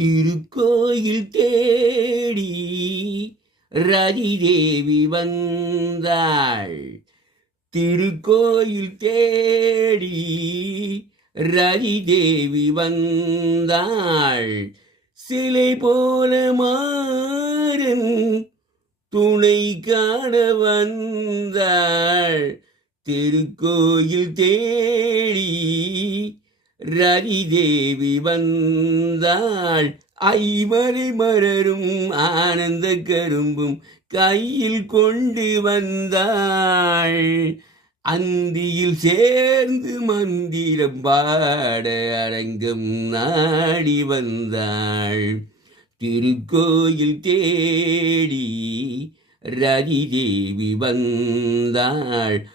திருக்கோயில் தேடி ரதிதேவி வந்தாள். திருக்கோயில் தேடி ரதிதேவி வந்தாள். சிலை போல மாறன் துணை காண வந்தாள். திருக்கோயில் தேடி ரதிதேவி வந்தாள். ஐமரை மலரும் ஆனந்த கரும்பும் கையில் கொண்டு வந்தாள். அந்தியில் சேர்ந்து மந்திரம் பாட அரங்கம் நாடி வந்தாள். திருக்கோயில் தேடி ரதிதேவி வந்தாள்.